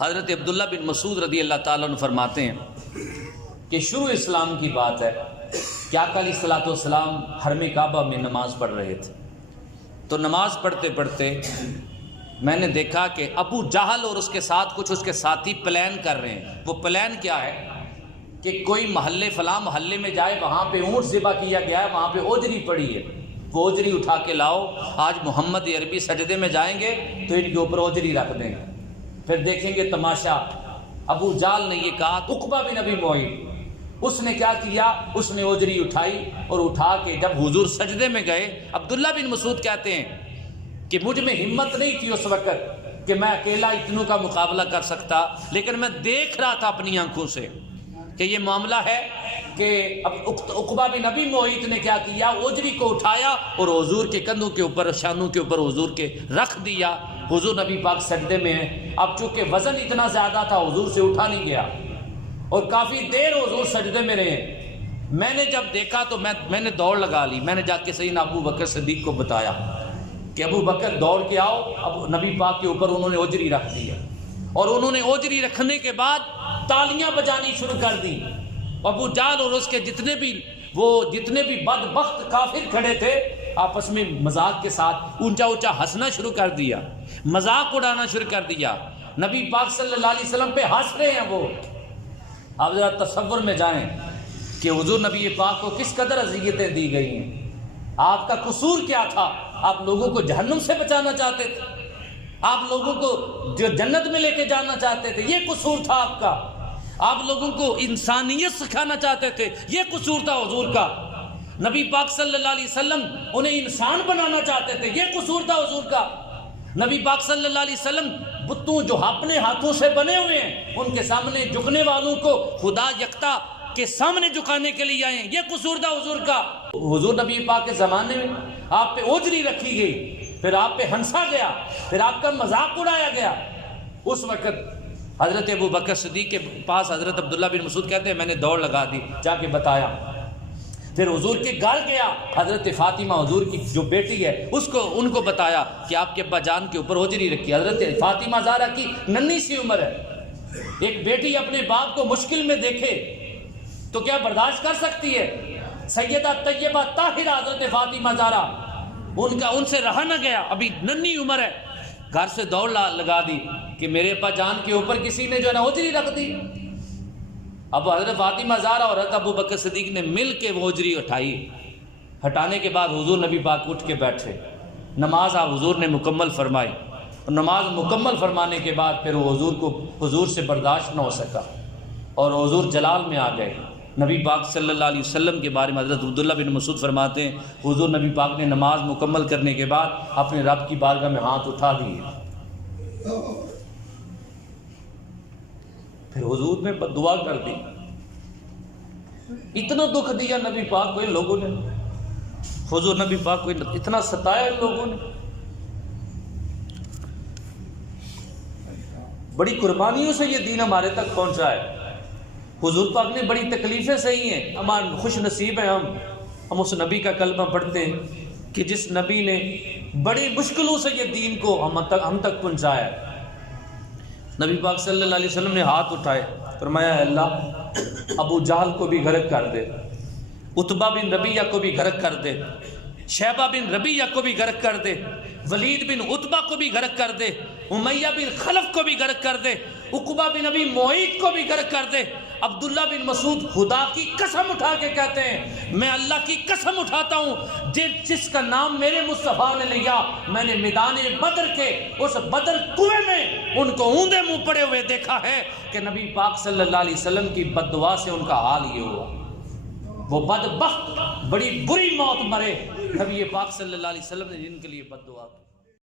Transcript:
حضرت عبداللہ بن مسعود رضی اللہ تعالیٰ عنہ فرماتے ہیں کہ شروع اسلام کی بات ہے کہ آقا علیہ الصلوۃ والسلام حرم کعبہ میں نماز پڑھ رہے تھے، تو نماز پڑھتے پڑھتے میں نے دیکھا کہ ابو جہل اور اس کے ساتھ کچھ اس کے ساتھی پلان کر رہے ہیں۔ وہ پلان کیا ہے کہ کوئی محلے فلاں محلے میں جائے، وہاں پہ اونٹ ذبح کیا گیا ہے، وہاں پہ اوجری پڑی ہے، وہ اوجری اٹھا کے لاؤ، آج محمد عربی سجدے میں جائیں گے تو ان کے اوپر اوجری رکھ دیں گے، پھر دیکھیں گے تماشا۔ ابو جہل نے یہ کہا، عقبہ بن ابی معیط اس نے کیا کیا، اس نے اوجری اٹھائی اور اٹھا کے جب حضور سجدے میں گئے، عبداللہ بن مسعود کہتے ہیں کہ مجھ میں ہمت نہیں تھی اس وقت کہ میں اکیلا اتنوں کا مقابلہ کر سکتا، لیکن میں دیکھ رہا تھا اپنی آنکھوں سے کہ یہ معاملہ ہے کہ اب عقبہ بن ابی معیط نے کیا کیا، اوجری کو اٹھایا اور حضور کے کندھوں کے اوپر، شانوں کے اوپر حضور کے رکھ دیا۔ حضور نبی پاک سجدے میں ہیں، اب چونکہ وزن اتنا زیادہ تھا حضور سے اٹھا نہیں گیا اور کافی دیر حضور سجدے میں رہے۔ میں نے جب دیکھا تو میں نے دوڑ لگا لی، میں نے جا کے سیدنا ابو بکر صدیق کو بتایا کہ ابو بکر دوڑ کے آؤ، اب نبی پاک کے اوپر انہوں نے اوجری رکھ دی ہے، اور انہوں نے اوجری رکھنے کے بعد تالیاں بجانی شروع کر دی۔ ابو جہل اور اس کے جتنے بھی بدبخت کافر کھڑے تھے آپس میں مذاق کے ساتھ اونچا اونچا ہنسنا شروع کر دیا، مذاق اڑانا شروع کر دیا، نبی پاک صلی اللہ علیہ وسلم پہ ہنس رہے ہیں وہ۔ آپ ذرا تصور میں جائیں کہ حضور نبی پاک کو کس قدر اذیتیں دی گئی ہیں۔ آپ کا قصور کیا تھا؟ آپ لوگوں کو جہنم سے بچانا چاہتے تھے، آپ لوگوں کو جو جنت میں لے کے جانا چاہتے تھے، یہ قصور تھا آپ کا۔ آپ لوگوں کو انسانیت سکھانا چاہتے تھے، یہ قصور تھا حضور کا۔ نبی پاک صلی اللہ علیہ وسلم انہیں انسان بنانا چاہتے تھے، یہ قصور تھا حضور کا۔ نبی پاک صلی اللہ علیہ وسلم بتوں جو اپنے ہاتھوں سے بنے ہوئے ہیں ان کے سامنے جھکنے والوں کو خدا یکتا کے سامنے جھکانے کے لیے آئے ہیں، یہ قصور تھا حضور کا۔ حضور نبی پاک کے زمانے میں آپ پہ اوجری رکھی گئی، پھر آپ پہ ہنسا گیا، پھر آپ کا مذاق اڑایا گیا۔ اس وقت حضرت ابو بکر صدیق کے پاس حضرت عبداللہ بن مسعود کہتے ہیں میں نے دوڑ لگا دی، جا کے بتایا، پھر حضور کے گھر گیا، حضرت فاطمہ حضور کی جو بیٹی ہے ان کو بتایا کہ آپ کے ابا جان کے اوپر اوجری رکھی۔ حضرت فاطمہ زہرا کی ننھی سی عمر ہے، ایک بیٹی اپنے باپ کو مشکل میں دیکھے تو کیا برداشت کر سکتی ہے؟ سیدہ طیبہ طاہرہ حضرت فاطمہ زہرا، ان سے رہا نہ گیا، ابھی ننھی عمر ہے، گھر سے دوڑ لگا دی کہ میرے ابا جان کے اوپر کسی نے جو ہے نا اوجری رکھ دی۔ اب حضرت فاطمہ زہرا اور حضرت ابو بکر صدیق نے مل کے وہ اوجری اٹھائی، ہٹانے کے بعد حضور نبی پاک اٹھ کے بیٹھے، نماز آپ حضور نے مکمل فرمائی، اور نماز مکمل فرمانے کے بعد پھر وہ حضور سے برداشت نہ ہو سکا اور حضور جلال میں آ گئے۔ نبی پاک صلی اللہ علیہ وسلم کے بارے میں حضرت عبداللہ بن مسعود فرماتے ہیں حضور نبی پاک نے نماز مکمل کرنے کے بعد اپنے رب کی بارگاہ میں ہاتھ اٹھا دیے، پھر حضور نے دعا کر دی۔ اتنا دکھ دیا نبی پاک کو ان لوگوں نے، حضور نبی پاک کو اتنا ستایا ان لوگوں نے، بڑی قربانیوں سے یہ دین ہمارے تک پہنچا ہے۔ حضور پاک نے بڑی تکلیفیں سہی ہیں، ہمارے خوش نصیب ہیں ہم اس نبی کا کلمہ پڑھتے ہیں کہ جس نبی نے بڑی مشکلوں سے یہ دین کو ہم تک پہنچایا ہے۔ نبی پاک صلی اللہ علیہ وسلم نے ہاتھ اٹھائے، فرمایا اے اللہ ابو جہل کو بھی غرق کر دے، عتبہ بن ربیعہ کو بھی غرق کر دے، شیبہ بن ربیعہ کو بھی غرق کر دے، ولید بن عتبہ کو بھی غرق کر دے، امیہ بن خلف کو بھی غرق کر دے، عقبہ بن ابی معیط کو بھی غرق کر دے۔ عبداللہ بن مسعود خدا کی قسم اٹھا کے کہتے ہیں میں اللہ کی قسم اٹھاتا ہوں جس کا نام میرے مصطفیٰ نے لیا، میں نے میدان بدر کے اس بدر کنویں میں ان کو اوندے منہ پڑے ہوئے دیکھا ہے کہ نبی پاک صلی اللہ علیہ وسلم کی بد دعا سے ان کا حال یہ ہوا، وہ بدبخت بڑی بری موت مرے، نبی پاک صلی اللہ علیہ وسلم نے جن کے لیے بد دعا کی۔